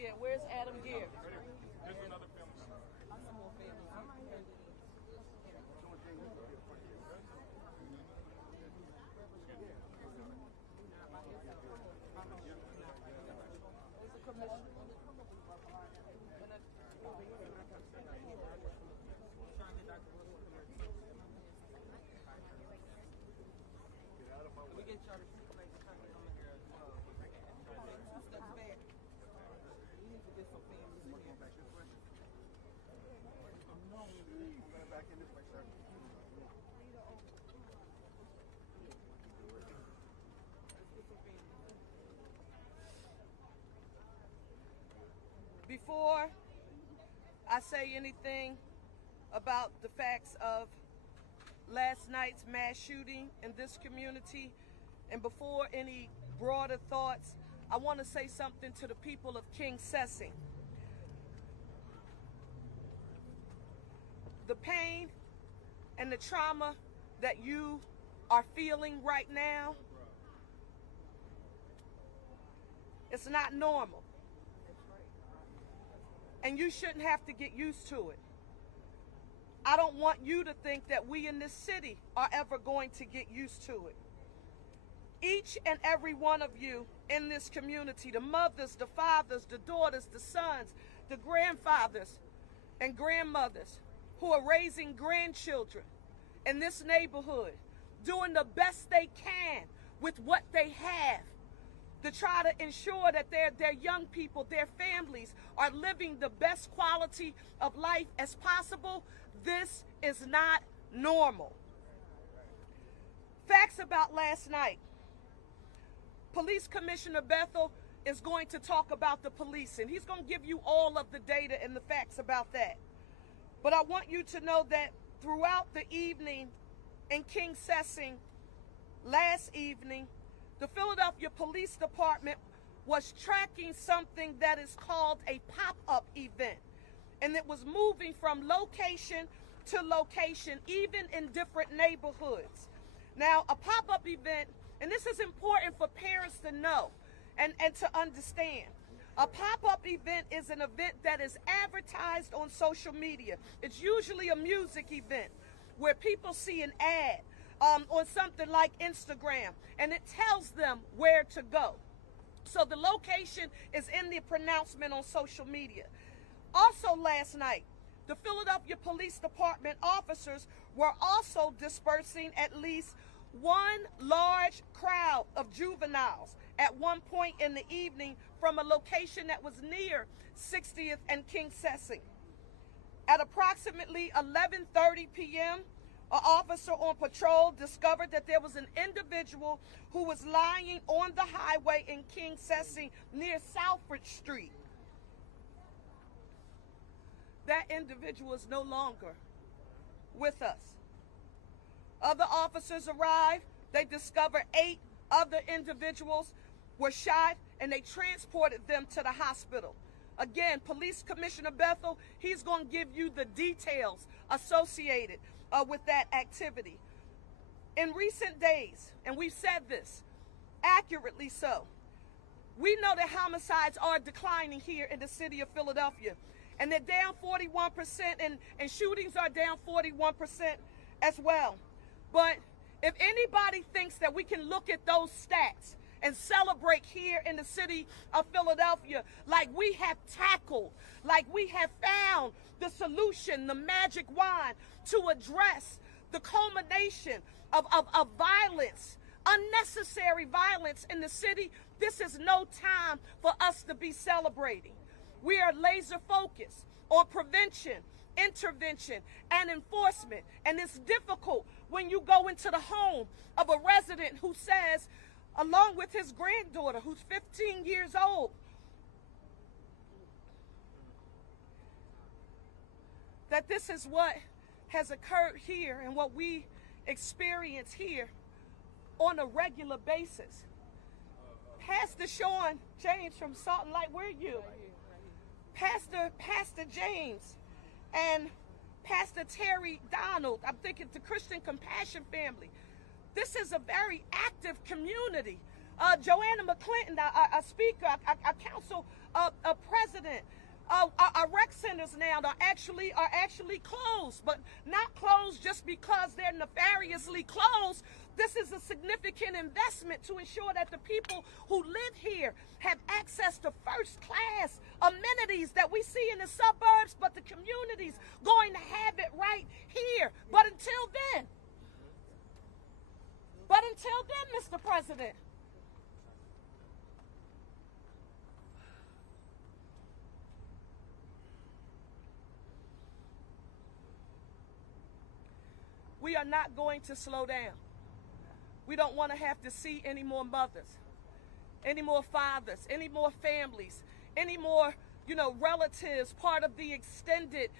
Yeah, where's Adam Gear? There's another family member. Where's the commissioner? We get y'all to see like the time to come in here as well. Two steps back. We need to get some families in here. Back in this way, sir. Before I say anything about the facts of last night's mass shooting in this community, and before any broader thoughts, I want to say something to the people of King Sessing. The pain and the trauma that you are feeling right now, it's not normal. And you shouldn't have to get used to it. I don't want you to think that we in this city are ever going to get used to it. Each and every one of you in this community, the mothers, the fathers, the daughters, the sons, the grandfathers and grandmothers who are raising grandchildren in this neighborhood, doing the best they can with what they have to try to ensure that their young people, their families are living the best quality of life as possible. This is not normal. Facts about last night. Police Commissioner Bethel is going to talk about the policing. He's going to give you all of the data and the facts about that. But I want you to know that throughout the evening in King Sessing last evening, the Philadelphia Police Department was tracking something that is called a pop-up event. And it was moving from location to location, even in different neighborhoods. Now, a pop-up event, and this is important for parents to know and to understand. A pop-up event is an event that is advertised on social media. It's usually a music event where people see an ad on something like Instagram, and it tells them where to go. So the location is in the pronouncement on social media. Also last night, the Philadelphia Police Department officers were also dispersing at least one large crowd of juveniles at one point in the evening from a location that was near 60th and King Sessing. At approximately 11:30 p.m., an officer on patrol discovered that there was an individual who was lying on the highway in King Sessing near Southbridge Street. That individual is no longer with us. Other officers arrived. They discovered 8 other individuals were shot, and they transported them to the hospital. Again, Police Commissioner Bethel, he's going to give you the details associated with that activity. In recent days, and we've said this accurately so, we know that homicides are declining here in the city of Philadelphia, and they're down 41%, and shootings are down 41% as well. But if anybody thinks that we can look at those stats and celebrate here in the city of Philadelphia like we have tackled, like we have found the solution, the magic wand to address the culmination of violence, unnecessary violence in the city, this is no time for us to be celebrating. We are laser focused on prevention, intervention, and enforcement. And it's difficult when you go into the home of a resident who says, along with his granddaughter, who's 15 years old, that this is what has occurred here and what we experience here on a regular basis. Pastor Sean James from Salt and Light, where are you? Pastor James and Pastor Terry Donald, I'm thinking the Christian Compassion family. This is a very active community Joanna McClinton, our speaker, our council president. Our rec centers now are actually closed, but not closed just because they're nefariously closed. This is a significant investment to ensure that the people who live here have access to first-class amenities that we see in the suburbs, but the community's going to have it right here. But until then, Mr. President, we are not going to slow down. We don't want to have to see any more mothers, any more fathers, any more families, any more, relatives, part of the extended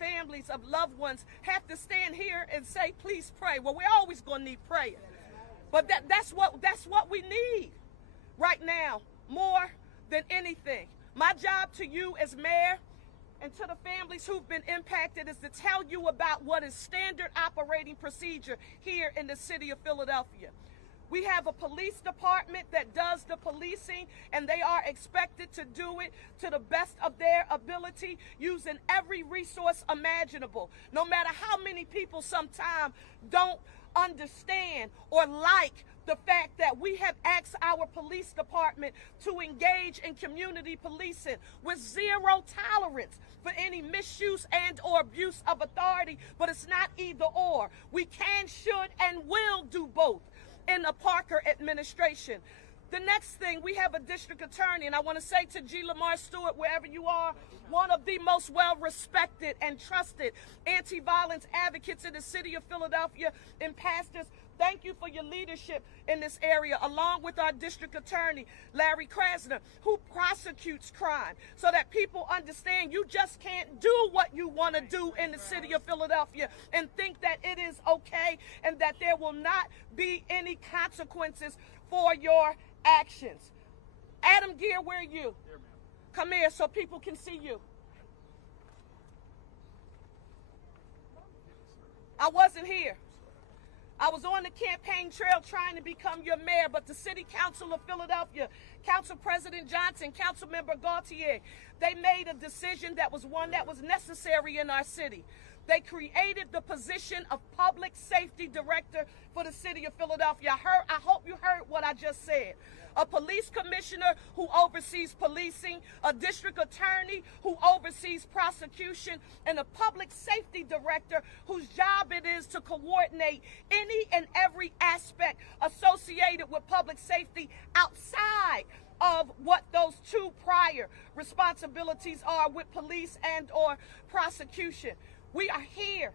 families of loved ones have to stand here and say, please pray. Well, we're always going to need prayer. But that's what we need right now, more than anything. My job to you as mayor and to the families who've been impacted is to tell you about what is standard operating procedure here in the city of Philadelphia. We have a police department that does the policing, and they are expected to do it to the best of their ability, using every resource imaginable. No matter how many people sometimes don't understand or like the fact that we have asked our police department to engage in community policing with zero tolerance for any misuse and or abuse of authority, but it's not either or. We can, should, and will do both in the Parker administration. The next thing, we have a district attorney, and I want to say to G. Lamar Stewart, wherever you are, one of the most well-respected and trusted anti-violence advocates in the city of Philadelphia and pastors, thank you for your leadership in this area, along with our district attorney, Larry Krasner, who prosecutes crime so that people understand you just can't do what you want to do in the city of Philadelphia and think that it is okay and that there will not be any consequences for your actions. Adam Gear, where are you? Here, ma'am. Come here so people can see you. I wasn't here. I was on the campaign trail trying to become your mayor, but the City Council of Philadelphia, Council President Johnson, Council Member Gaultier, they made a decision that was one that was necessary in our city. They created the position of Public Safety Director for the City of Philadelphia. I hope you heard what I just said. A police commissioner who oversees policing, a district attorney who oversees prosecution, and a public safety director whose job it is to coordinate any and every aspect associated with public safety outside of what those two prior responsibilities are with police and or prosecution. We are here.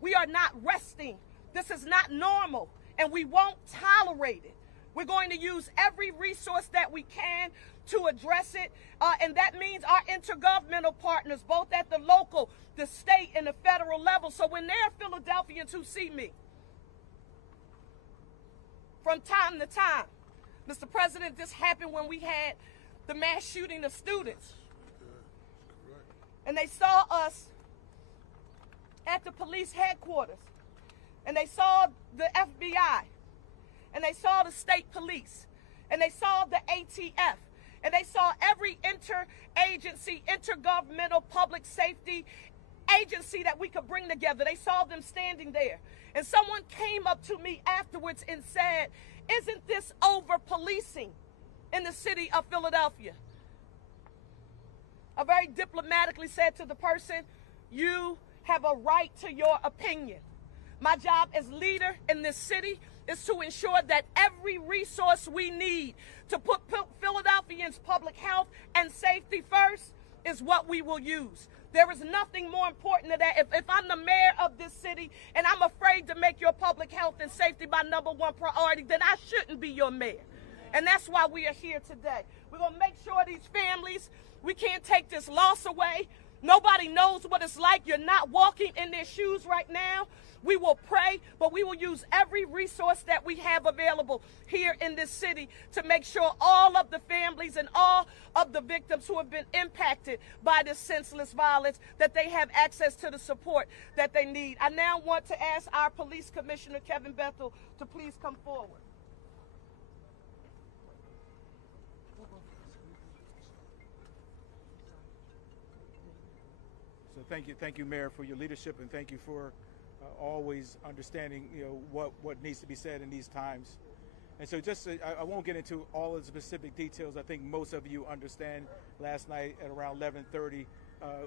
We are not resting. This is not normal, and we won't tolerate it. We're going to use every resource that we can to address it, and that means our intergovernmental partners, both at the local, the state, and the federal level. So when there are Philadelphians who see me from time to time, Mr. President, this happened when we had the mass shooting of students, and they saw us at the police headquarters, and they saw the FBI, and they saw the state police, and they saw the ATF, and they saw every interagency, intergovernmental public safety agency that we could bring together. They saw them standing there. And someone came up to me afterwards and said, isn't this over policing in the city of Philadelphia? I very diplomatically said to the person, you have a right to your opinion. My job as leader in this city is to ensure that every resource we need to put Philadelphians' public health and safety first is what we will use. There is nothing more important than that. If I'm the mayor of this city and I'm afraid to make your public health and safety my number one priority, then I shouldn't be your mayor. And that's why we are here today. We're going to make sure these families, we can't take this loss away. Nobody knows what it's like. You're not walking in their shoes right now. We will pray, but we will use every resource that we have available here in this city to make sure all of the families and all of the victims who have been impacted by this senseless violence, that they have access to the support that they need. I now want to ask our Police Commissioner, Kevin Bethel, to please come forward. thank you, Mayor, for your leadership, and thank you for always understanding, what needs to be said in these times. And so I won't get into all of the specific details. I think most of you understand last night at around 11:30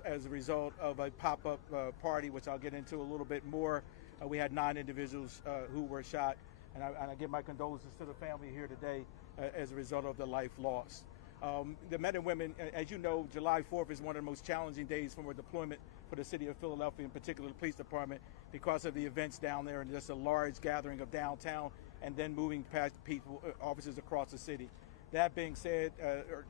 as a result of a pop-up party, which I'll get into a little bit more. We had 9 individuals who were shot, and I give my condolences to the family here today as a result of the life lost. The men and women, as you know, July 4th is one of the most challenging days from a deployment for the city of Philadelphia, in particular the police department, because of the events down there and just a large gathering of downtown and then moving past people, officers across the city. That being said,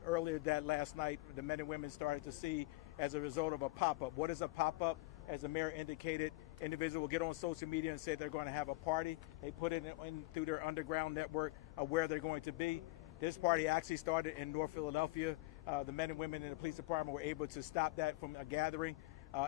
earlier that last night, the men and women started to see as a result of a pop-up. What is a pop-up? As the mayor indicated, individuals will get on social media and say they're going to have a party. They put it in through their underground network of where they're going to be. This party actually started in North Philadelphia. The men and women in the police department were able to stop that from a gathering,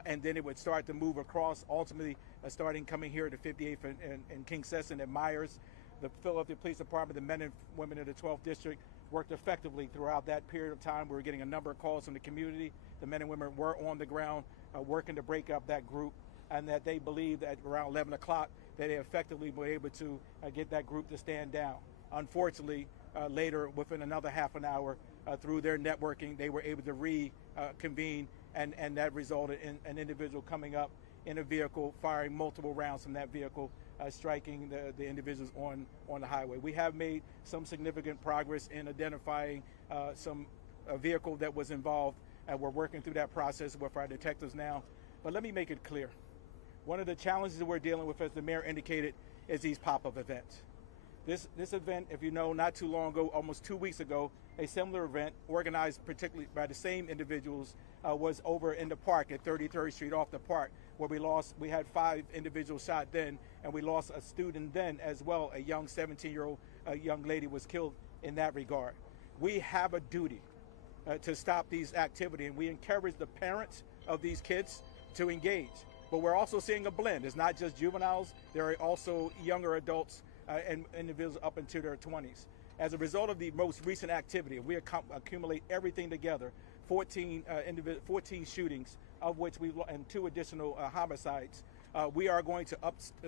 and then it would start to move across, ultimately starting coming here to 58th and King Sesson and Myers. The Philadelphia Police Department, the men and women of the 12th District, worked effectively throughout that period of time. We were getting a number of calls from the community. The men and women were on the ground working to break up that group, and that they believed at around 11 o'clock that they effectively were able to get that group to stand down. Unfortunately, later, within another half an hour, through their networking, they were able to reconvene, and that resulted in an individual coming up in a vehicle, firing multiple rounds from that vehicle, striking the individuals on the highway. We have made some significant progress in identifying a vehicle that was involved, and we're working through that process with our detectives now. But let me make it clear. One of the challenges that we're dealing with, as the mayor indicated, is these pop-up events. This event, if you know, not too long ago, almost 2 weeks ago, a similar event organized particularly by the same individuals was over in the park at 33rd Street off the park, where we had 5 individuals shot then, and we lost a student then as well. A young 17-year-old young lady was killed in that regard. We have a duty to stop these activities, and we encourage the parents of these kids to engage. But we're also seeing a blend. It's not just juveniles. There are also younger adults and individuals up into their 20s. As a result of the most recent activity, we accumulate everything together, 14 shootings, of which and 2 additional homicides. We are going to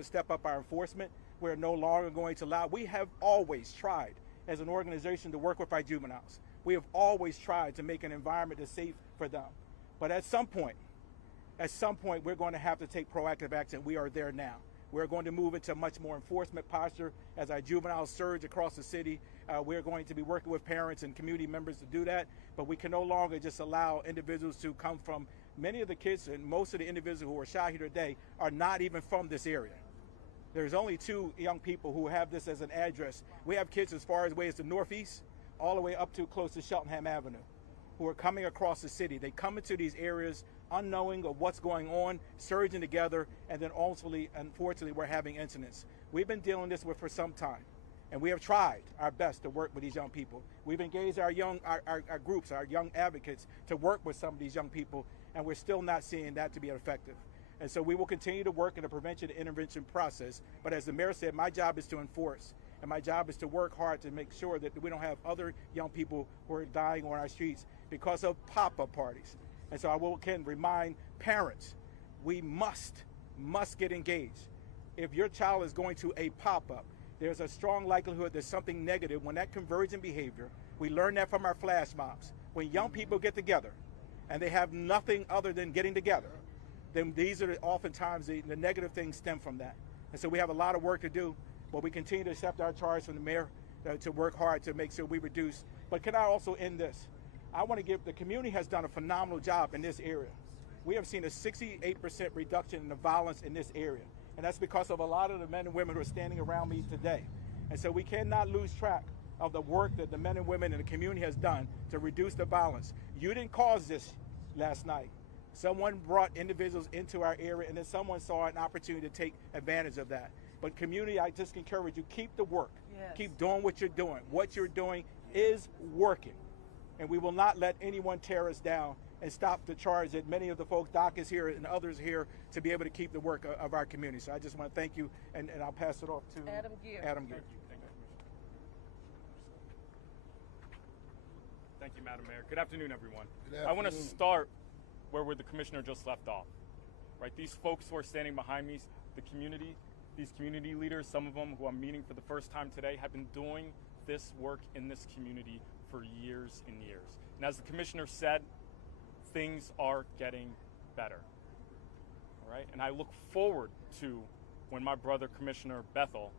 step up our enforcement. We're no longer going to allow. We have always tried as an organization to work with our juveniles. We have always tried to make an environment that's safe for them. But at some point, we're going to have to take proactive action. We are there now. We're going to move into a much more enforcement posture as our juveniles surge across the city. We're going to be working with parents and community members to do that, but we can no longer just allow individuals to come from. Many of the kids and most of the individuals who were shot here today are not even from this area. There's only 2 young people who have this as an address. We have kids as far away as the Northeast, all the way up to close to Cheltenham Avenue, who are coming across the city. They come into these areas unknowing of what's going on, surging together, and then ultimately, unfortunately, we're having incidents. We've been dealing this with for some time, and we have tried our best to work with these young people. We've engaged our groups, our young advocates, to work with some of these young people, and we're still not seeing that to be effective. And so we will continue to work in the prevention and intervention process. But as the mayor said, my job is to enforce, and my job is to work hard to make sure that we don't have other young people who are dying on our streets because of pop-up parties. And so I will again remind parents, we must get engaged. If your child is going to a pop-up, there's a strong likelihood there's something negative. When that convergent behavior, we learn that from our flash mobs. When young people get together and they have nothing other than getting together, then these are oftentimes the negative things stem from that. And so we have a lot of work to do, but we continue to accept our charge from the mayor to work hard to make sure we reduce. But can I also end this? I want to give, the community has done a phenomenal job in this area. We have seen a 68% reduction in the violence in this area. And that's because of a lot of the men and women who are standing around me today. And so we cannot lose track of the work that the men and women in the community has done to reduce the violence. You didn't cause this last night. Someone brought individuals into our area, and then someone saw an opportunity to take advantage of that. But community, I just encourage you, keep the work. Yes. Keep doing what you're doing. What you're doing is working. And we will not let anyone tear us down and stop the charge that many of the folks, Doc is here and others here, to be able to keep the work of our community. So I just want to thank you, and I'll pass it off to Adam Gear. Adam Gear. Thank you, Madam Mayor. Good afternoon, everyone. Good I want to afternoon. start where the commissioner just left off. right? These folks who are standing behind me, the community, these community leaders, some of them who I'm meeting for the first time today, have been doing this work in this community for years and years. And as the commissioner said, things are getting better, all right? And I look forward to when my brother, Commissioner Bethel,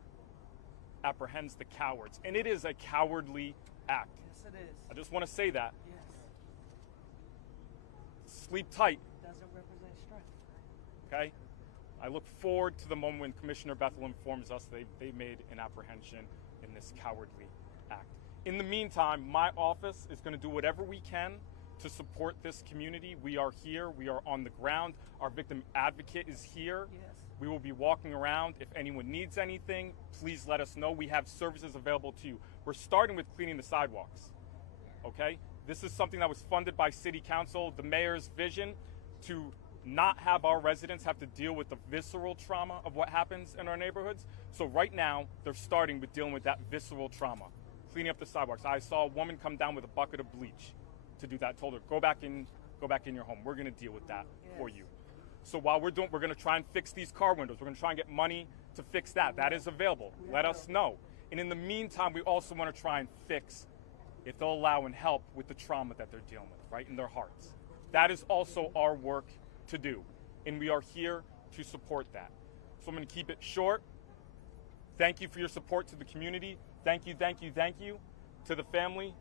apprehends the cowards. And it is a cowardly act. Yes, it is. I just want to say that. Yes. Sleep tight, Doesn't represent strength. okay? I look forward to the moment when Commissioner Bethel informs us they made an apprehension in this cowardly act. In the meantime, my office is going to do whatever we can to support this community. We are here. We are on the ground. Our victim advocate is here. Yes. We will be walking around. If anyone needs anything, please let us know. We have services available to you. We're starting with cleaning the sidewalks, okay? This is something that was funded by City Council, the mayor's vision to not have our residents have to deal with the visceral trauma of what happens in our neighborhoods. So right now, they're starting with dealing with that visceral trauma, cleaning up the sidewalks. I saw a woman come down with a bucket of bleach to do that. Told her, go back in your home. We're going to deal with that for you. So while we're going to try and fix these car windows. We're going to try and get money to fix that. That is available. Let us know. And in the meantime, we also want to try and fix, if they'll allow and help with the trauma that they're dealing with, right, in their hearts. That is also our work to do, and we are here to support that. So I'm going to keep it short. Thank you for your support to the community. Thank you, thank you, thank you to the family.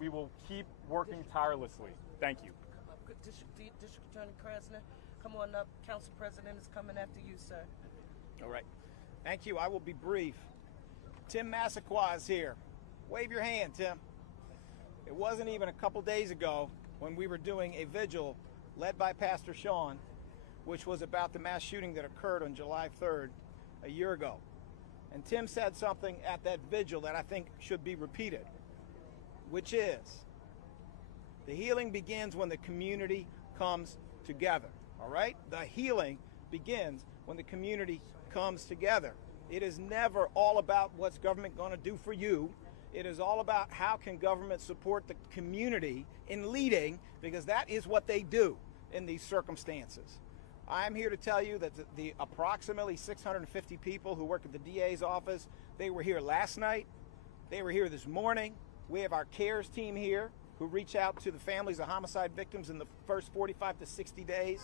We will keep working tirelessly. Thank you. Come up. District Attorney Krasner, come on up. Council President is coming after you, sir. All right. Thank you. I will be brief. Tim Massaquoi is here. Wave your hand, Tim. It wasn't even a couple days ago when we were doing a vigil led by Pastor Sean, which was about the mass shooting that occurred on July 3rd a year ago. And Tim said something at that vigil that I think should be repeated, which is the healing begins when the community comes together. All right? The healing begins when the community comes together. It is never all about what's government going to do for you. It is all about how can government support the community in leading, because that is what they do in these circumstances. I'm here to tell you that the approximately 650 people who work at the DA's office, they were here last night. They were here this morning. We have our CARES team here who reach out to the families of homicide victims in the first 45 to 60 days.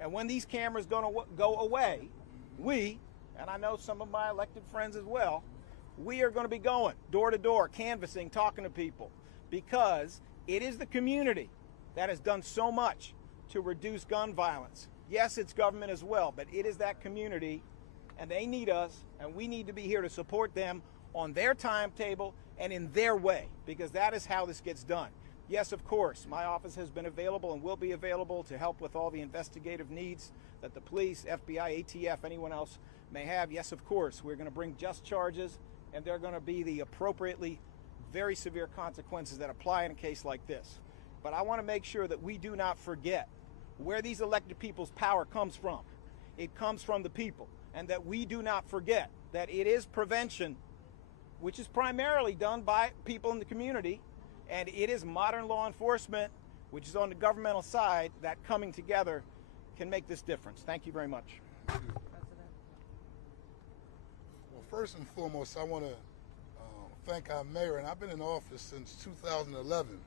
And when these cameras go away, we, and I know some of my elected friends as well, we are going to be going door to door, canvassing, talking to people, because it is the community that has done so much to reduce gun violence. Yes, it's government as well, but it is that community, and they need us, and we need to be here to support them on their timetable and in their way, because that is how this gets done. Yes, of course, my office has been available and will be available to help with all the investigative needs that the police, FBI, ATF, anyone else may have. Yes, of course, we're going to bring just charges, and they're going to be the appropriately very severe consequences that apply in a case like this. But I want to make sure that we do not forget where these elected people's power comes from. It comes from the people, and that we do not forget that it is prevention, which is primarily done by people in the community, and it is modern law enforcement, which is on the governmental side, that coming together can make this difference. Thank you very much. President. Well, first and foremost, I want to thank our mayor, and I've been in office since 2011.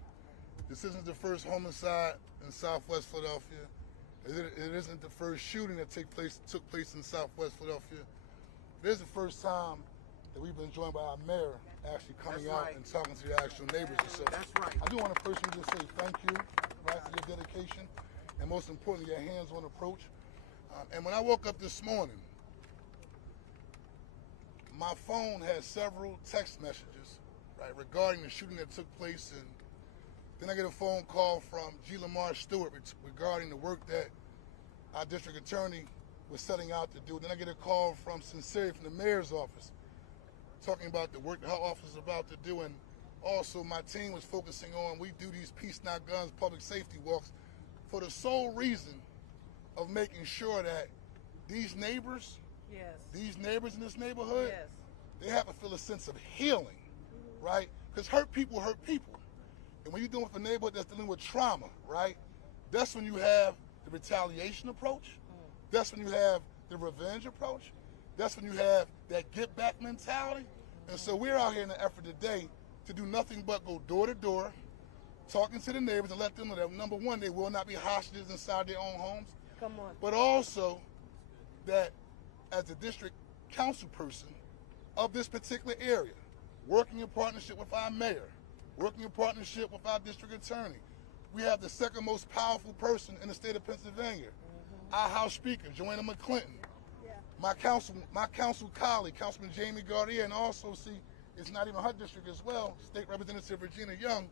This isn't the first homicide in Southwest Philadelphia. It isn't the first shooting that took place in Southwest Philadelphia. It is the first time that we've been joined by our mayor actually coming out and talking to the actual neighbors. And so I do want to personally just say thank you, right, for your dedication, and most importantly, your hands-on approach. And when I woke up this morning, my phone had several text messages, right, regarding the shooting that took place, and then I get a phone call from G. Lamar Stewart regarding the work that our district attorney was setting out to do. Then I get a call from Sincere from the mayor's office, talking about the work that her office is about to do, and also my team was focusing on, we do these Peace Not Guns public safety walks for the sole reason of making sure that these neighbors, these neighbors in this neighborhood, they have to feel a sense of healing, right? Because hurt people hurt people. And when you're dealing with a neighborhood that's dealing with trauma, right, that's when you have the retaliation approach. That's when you have the revenge approach. That's when you have that get back mentality. And so we're out here in the effort today to do nothing but go door to door, talking to the neighbors and let them know that, number one, they will not be hostages inside their own homes. Come on. But also that as the district council person of this particular area, working in partnership with our mayor, working in partnership with our district attorney, we have the second most powerful person in the state of Pennsylvania, our House Speaker, Joanna McClinton, my council colleague, Councilman Jamie Gardier, and also see, it's not even her district as well, State Representative Regina Young,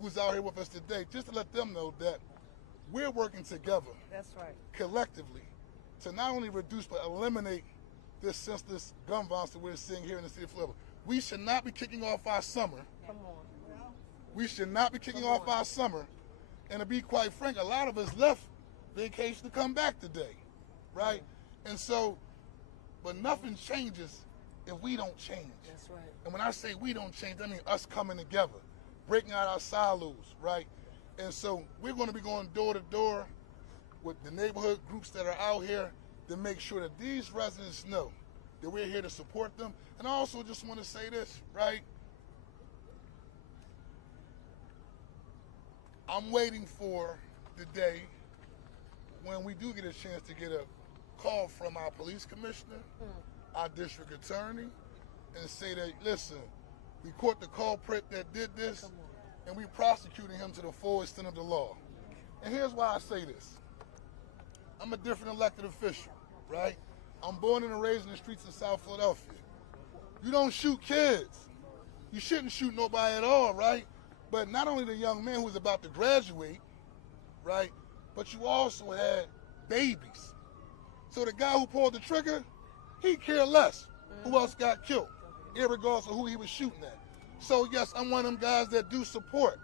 who's out here with us today, just to let them know that we're working together, That's right. collectively, to not only reduce but eliminate this senseless gun violence that we're seeing here in the city of Philadelphia. We should not be kicking off our summer. Come on. We should not be kicking off our summer. And to be quite frank, a lot of us left vacation to come back today, right? And so, but nothing changes if we don't change. That's right. And when I say we don't change, I mean us coming together, breaking out our silos, right? And so we're going to be going door to door with the neighborhood groups that are out here to make sure that these residents know that we're here to support them. And I also just want to say this, right? I'm waiting for the day when we do get a chance to get a call from our police commissioner, our district attorney, and say that, listen, we caught the culprit that did this, and we prosecuting him to the full extent of the law. And here's why I say this. I'm a different elected official, right? I'm born and raised in the streets of South Philadelphia. You don't shoot kids. You shouldn't shoot nobody at all, right? But not only the young man who was about to graduate, right, but you also had babies. So the guy who pulled the trigger, he cared less who else got killed, irregardless of who he was shooting at. So yes, I'm one of them guys that do support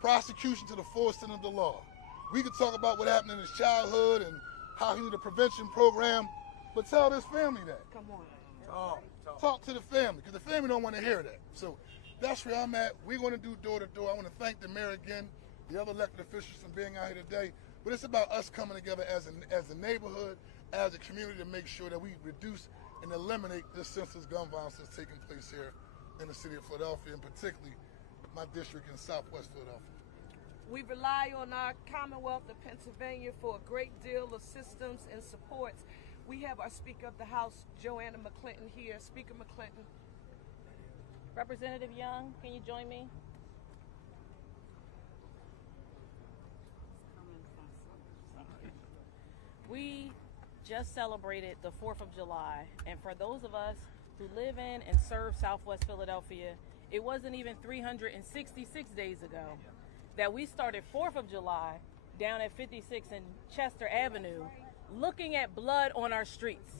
prosecution to the full extent of the law. We could talk about what happened in his childhood and how he needed a prevention program, but tell this family that. Come on. Talk to the family, because the family don't want to hear that. So that's where I'm at. We're going to do door to door. I want to thank the mayor again, the other elected officials for being out here today. But it's about us coming together as a neighborhood, as a community, to make sure that we reduce and eliminate this senseless gun violence that's taking place here in the city of Philadelphia, and particularly my district in Southwest Philadelphia. We rely on our Commonwealth of Pennsylvania for a great deal of systems and supports. We have our Speaker of the House, Joanna McClinton, here. Speaker McClinton. Representative Young, can you join me? We just celebrated the 4th of July, and for those of us who live in and serve Southwest Philadelphia, it wasn't even 366 days ago that we started 4th of July down at 56 and Chester Avenue, looking at blood on our streets,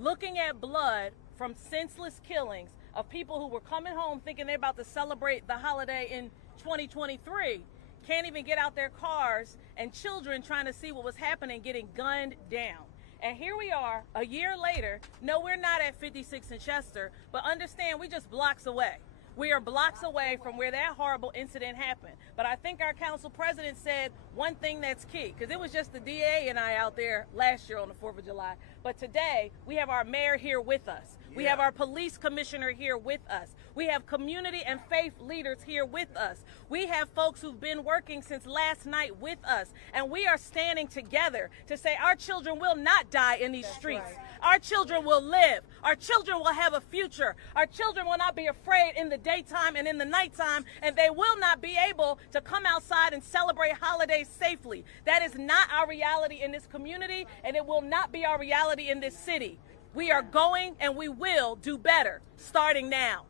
looking at blood from senseless killings of people who were coming home thinking they're about to celebrate the holiday in 2023, can't even get out their cars, and children trying to see what was happening getting gunned down. And here we are a year later. No, we're not at 56 and Chester, but understand we just blocks away. We are blocks away from where that horrible incident happened. But I think our council president said one thing that's key, because it was just the DA and I out there last year on the 4th of July. But today, we have our mayor here with us. We have our police commissioner here with us. We have community and faith leaders here with us. We have folks who've been working since last night with us. And we are standing together to say our children will not die in these streets. Right. Our children will live. Our children will have a future. Our children will not be afraid in the daytime and in the nighttime, and they will not be able to come outside and celebrate holidays safely. That is not our reality in this community, and it will not be our reality in this city. We are going and we will do better, starting now.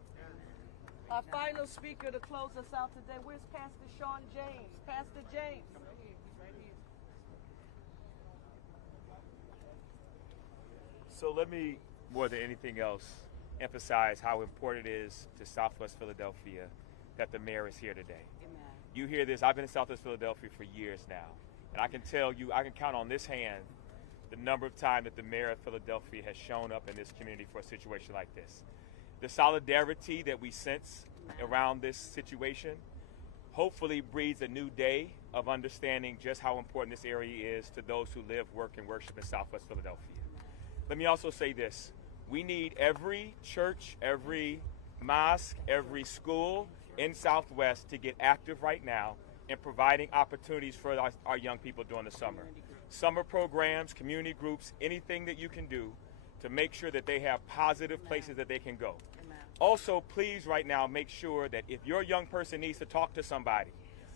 Our final speaker to close us out today, where's Pastor Sean James? Pastor James. So let me, more than anything else, emphasize how important it is to Southwest Philadelphia that the mayor is here today. Amen. You hear this, I've been in Southwest Philadelphia for years now, and I can tell you, I can count on this hand the number of times that the mayor of Philadelphia has shown up in this community for a situation like this. The solidarity that we sense around this situation hopefully breeds a new day of understanding just how important this area is to those who live, work, and worship in Southwest Philadelphia. Let me also say this. We need every church, every mosque, every school in Southwest to get active right now in providing opportunities for our young people during the summer. Summer programs, community groups, anything that you can do to make sure that they have positive places that they can go. Also, please right now make sure that if your young person needs to talk to somebody,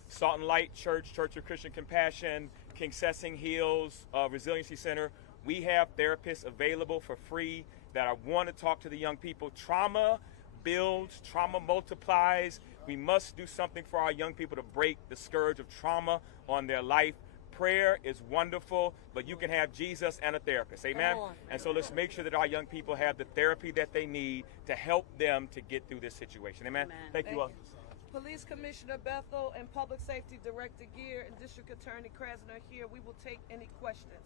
Salt and Light Church, Church of Christian Compassion, King Sessing Hills, Resiliency Center, we have therapists available for free that want to talk to the young people. Trauma builds, trauma multiplies. We must do something for our young people to break the scourge of trauma on their life. Prayer is wonderful, but you can have Jesus and a therapist, amen? And so let's make sure that our young people have the therapy that they need to help them to get through this situation, amen? Thank you all. Police Commissioner Bethel and Public Safety Director Gear and District Attorney Krasner here. We will take any questions.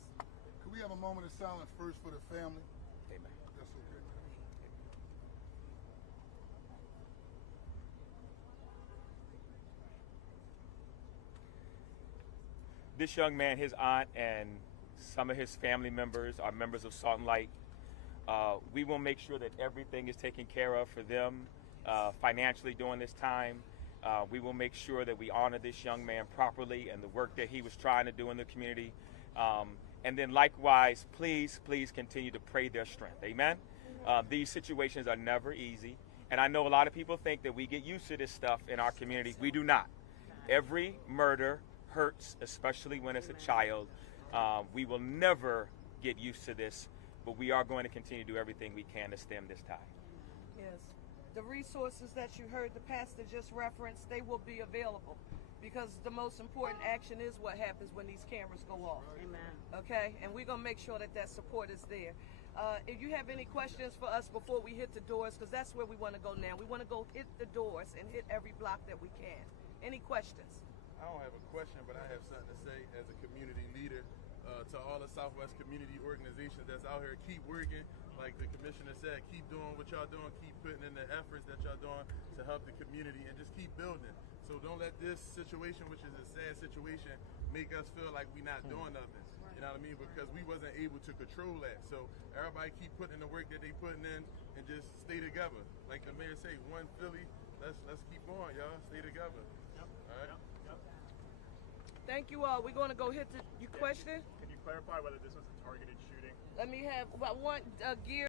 Could we have a moment of silence first for the family? Amen. That's okay. This young man, his aunt, and some of his family members are members of Salt and Light. We will make sure that everything is taken care of for them financially during this time. We will make sure that we honor this young man properly and the work that he was trying to do in the community. And then likewise, please continue to pray their strength. Amen? These situations are never easy. And I know a lot of people think that we get used to this stuff in our community. We do not. Every murder hurts, especially when it's a child. We will never get used to this, but we are going to continue to do everything we can to stem this tide. Yes. The resources that you heard the pastor just reference, they will be available because the most important action is what happens when these cameras go off. Amen. Okay? And we're going to make sure that that support is there. If you have any questions for us before we hit the doors, because that's where we want to go now. We want to go hit the doors and hit every block that we can. Any questions? I don't have a question, but I have something to say as a community leader to all the Southwest community organizations that's out here. Keep working, like the commissioner said. Keep doing what y'all doing. Keep putting in the efforts that y'all doing to help the community, and just keep building. So don't let this situation, which is a sad situation, make us feel like we're not doing nothing. You know what I mean? Because we wasn't able to control that. So everybody keep putting in the work that they putting in, and just stay together. Like the mayor say, one Philly. Let's keep going, y'all. Stay together. All right. Thank you all. We're going to go hit the question. Can you clarify whether this was a targeted shooting? Let me have one Gear.